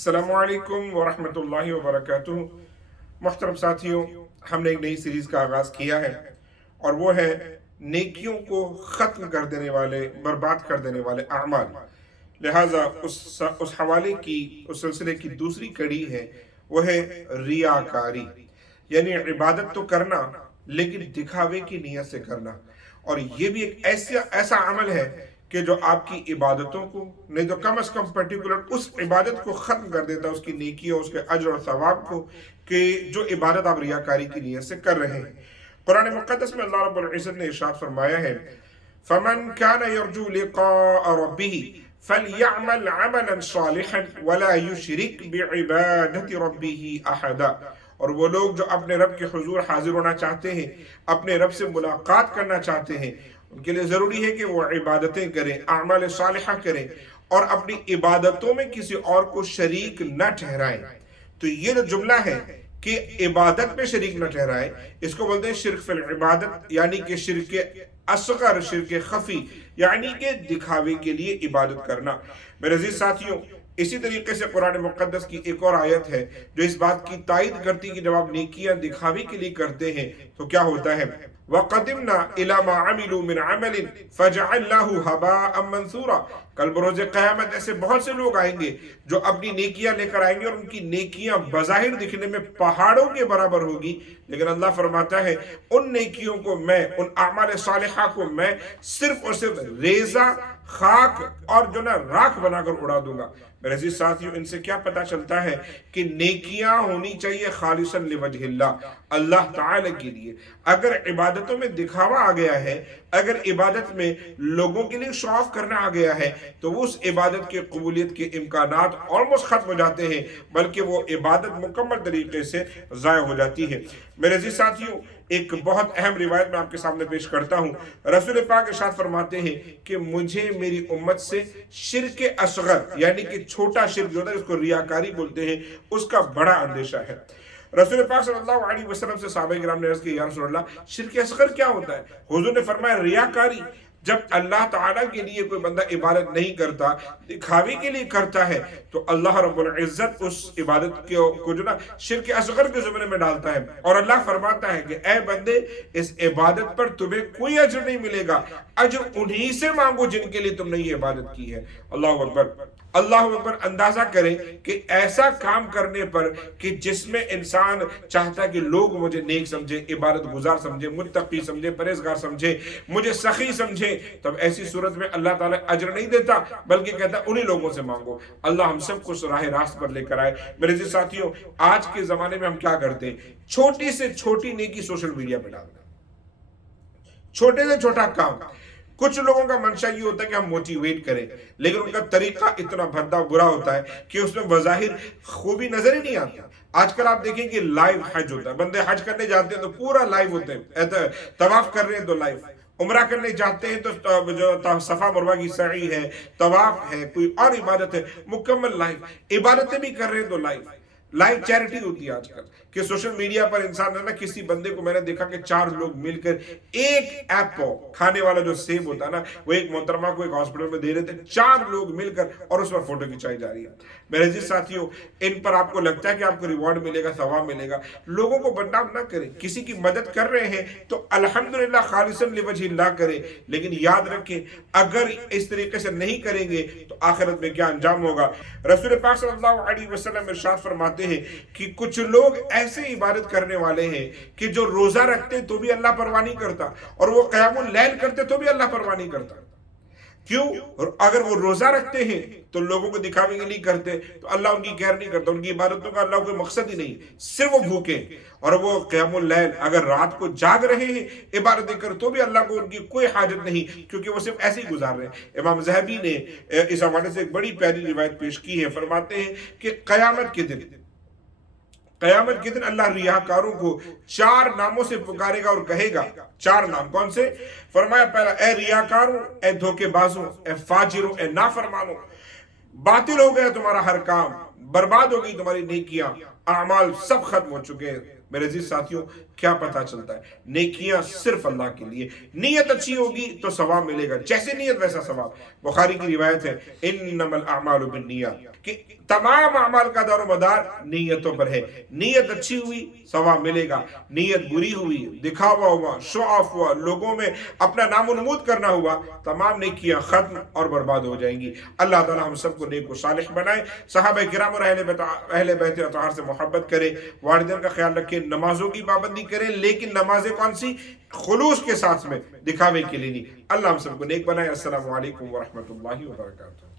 अस्सलामुअलैकुम वरहमतुल्लाहि वबरकातुहू। मुहतरम साथियों, हमने एक नई सीरीज़ का आगाज़ किया है और वो है नेकियों को ख़त्म कर देने वाले, बर्बाद कर देने वाले अमाल। लिहाजा उस हवाले की, उस सिलसिले की दूसरी कड़ी है वो है रियाकारी, यानी इबादत तो करना लेकिन दिखावे की नीयत से करना। और ये भी एक ऐसा अमल है कि जो आपकी इबादतों को नहीं तो कम से कम पर्टिकुलर उस इबादत को ख़त्म कर देता है, उसकी नेकी और उसके अज्र और सवाब को, कि जो इबादत आप रियाकारी की नीयत से कर रहे हैं। कुरान मुक़द्दस में अल्लाह रब्बुल इज़्ज़त ने इरशाद फरमाया है, फ़मन कान यरजू लिक़ा रब्बिही फलयअमल अमलन सालिहन वला युशरिक बिइबादति रब्बिही अहदा। और वो लोग जो अपने रब के हुजूर हाजिर होना चाहते हैं, अपने रब से मुलाकात करना चाहते हैं, उनके लिए ज़रूरी है कि वो इबादतें करें, अमाल सालिहा करें और अपनी इबादतों में किसी और को शरीक न ठहराएं। तो ये जो जुमला है कि इबादत में शरीक न ठहराएं, इसको बोलते हैं शिर्क फिल इबादत, यानी कि शिर्क असगर, शिर्क खफी, यानी कि दिखावे के लिए इबादत करना। मेरे अजीज साथियों, इसी तरीके से कुरान मुक़द्दस की एक और आयत है जो इस बात की तायद करती है कि जब आप नेकियां दिखावे के लिए करते हैं तो क्या होता है, वक़दिमना इला मा अमिलू मिन अमलिन फजअलनाहु हबाअम मंसूरा। कल बरोज़ क़यामत ऐसे बहुत से लोग आएंगे जो अपनी नेकियां लेकर आएंगे और उनकी नेकियां बज़ाहिर दिखने में पहाड़ों के बराबर होगी, लेकिन अल्लाह फरमाता है उन नेकियों को मैं, उन अमाल सालिहा को मैं सिर्फ और सिर्फ रेजा, खाक और जो ना राख बनाकर उड़ा दूंगा। मेरे अजीज साथियों, इनसे क्या पता चलता है कि नेकियां होनी चाहिए खालिसन लिवजहिल्लाह, अल्लाह ताला के लिए। अगर इबादतों में दिखावा आ गया है, अगर इबादत में लोगों के लिए शो ऑफ करना आ गया है, तो उस इबादत के कबूलियत के इम्कानात ऑलमोस्ट खत्म हो जाते हैं, बल्कि वो इबादत मुकम्मल तरीके से ज़ाया हो जाती है। मेरे अजीज साथियों, एक बहुत अहम रिवायत मैं आपके सामने पेश करता हूँ। रसूल पाक इरशाद फरमाते हैं कि मुझे मेरी उम्मत से शिर्क असगर, यानी कि छोटा शिर्क जो होता है, उसको रियाकारी बोलते हैं, उसका बड़ा अंदेशा है। रसूल पाक सल्लल्लाहु अलैहि वसल्लम से सहाबा किराम ने अर्ज़ की, या रसूल अल्लाह, शिर्क असगर क्या होता है? हुज़ूर ने फरमाया, रियाकारी। जब अल्लाह ताला के लिए कोई बंदा इबादत नहीं करता, दिखावे के लिए करता है, तो अल्लाह रब्बुल इज़्ज़त उस इबादत को जो ना शिर्क असगर के ज़ुमरे में डालता है। और अल्लाह फरमाता है कि ए बंदे, इस इबादत पर तुम्हें कोई अजर नहीं मिलेगा, अजर उन्हीं से मांगो जिनके लिए तुमने ये इबादत की है। अल्लाहु अकबर, अल्लाहु अकबर। अंदाजा करें कि ऐसा काम करने पर कि जिसमें इंसान चाहता है कि लोग मुझे नेक समझे, इबादत गुजार समझे, मुत्तकी समझे, परहेजगार समझे, मुझे सखी समझे, तब ऐसी सूरत में अल्लाह ताला अजर नहीं देता, बल्कि कहता उन्हीं लोगों से मांगो। अल्लाह हम सबको राह रास्त पर लेकर आए। मेरे जी साथियों, आज के जमाने में हम क्या करते हैं, छोटी से छोटी नेकी सोशल मीडिया पर डालते हैं, छोटे से छोटा काम। कुछ लोगों का मंशा ये होता है कि हम मोटिवेट करें, लेकिन उनका तरीका इतना भद्दा बुरा होता है कि उसमें बज़ाहिर खूबी नजर ही नहीं आता। आजकल आप देखें कि लाइव हज होता है, बंदे हज करने जाते हैं तो पूरा लाइव होते हैं, तवाफ कर रहे हैं तो लाइव, उम्रा करने जाते हैं तो जो सफा मरवा की सई है, तवाफ है, कोई और इबादत है, मुकम्मल लाइव। इबादतें भी कर रहे हैं तो लाइव चैरिटी होती है आजकल कि सोशल मीडिया पर इंसान है ना, किसी बंदे को मैंने देखा कि 4 लोग मिलकर एक एप्पल खाने वाला जो सेब होता है ना, वो एक मोहतरमा को एक हॉस्पिटल में दे रहे थे, 4 लोग मिलकर, और उस पर फोटो खिंचाई जा रही है। मेरे जी साथियों, इन पर आपको लगता है कि आपको रिवॉर्ड मिलेगा, सवाब मिलेगा, लोगों को बदनाम ना करें। किसी की मदद कर रहे हैं तो अल्हम्दुलिल्लाह खालिसन लिवजहिल्लाह करें, लेकिन याद रखें अगर इस तरीके से नहीं करेंगे तो आखिरत में क्या अंजाम होगा। रसूल पाक सल्लल्लाहु अलैहि वसल्लम इरशाद फरमाते हैं कि कुछ लोग ऐसे इबादत करने वाले हैं कि जो रोजा रखते तो भी अल्लाह परवाह नहीं करता, और वो क़यामुल लैल करते तो भी अल्लाह परवाह नहीं करता। क्यों? और अगर वो रोजा रखते हैं तो लोगों को दिखावे के लिए करते, तो अल्लाह उनकी खैर नहीं करता, उनकी इबादतों का अल्लाह कोई मकसद ही नहीं, सिर्फ वो भूखे। और वो क़यामुल लैल अगर रात को जाग रहे हैं, इबादतें कर, तो भी अल्लाह को उनकी कोई हाजत नहीं, क्योंकि वो सिर्फ ऐसे ही गुजार रहे हैं। इमाम ज़हबी ने इस हवाले से एक बड़ी प्यारी रिवायत पेश की है। फरमाते हैं कि क़यामत के दिन अल्लाह रियाकारों को 4 नामों से पुकारेगा और कहेगा। 4 नाम कौन से? फरमाया, पहला, ए रियाकारों, ए धोखेबाजों, ए फाजिरों, ए नाफरमानों, बातिल हो गया तुम्हारा हर काम, बर्बाद हो गई तुम्हारी नेकियां, अमाल सब खत्म हो चुके हैं, میرے عزیز ساتھیوں کیا پتہ چلتا ہے؟ نیکیاں صرف اللہ کے لیے، نیت اچھی ہوگی تو ثواب ملے گا، جیسے نیت ویسا ثواب۔ بخاری کی روایت ہے انما الاعمال بالنیات، کہ تمام اعمال کا دار و مدار نیتوں پر ہے۔ نیت اچھی ہوئی ثواب ملے گا، نیت بری ہوئی، دکھاوا ہوا، شو آف ہوا، لوگوں میں اپنا نام و نمود کرنا ہوا، تمام نیکیاں ختم اور برباد ہو جائیں گی۔ اللہ تعالی ہم سب کو نیک و صالح بنائے، صحابہ کرام اور اہل بیت اطہار سے محبت کرے، والدین کا خیال رکھے، نمازوں کی پابندی کرے، لیکن نمازیں کون سی؟ خلوص کے ساتھ میں، دکھاوے کے لیے نہیں۔ اللہ ہم سب کو نیک بنائے۔ السلام علیکم ورحمۃ اللہ وبرکاتہ۔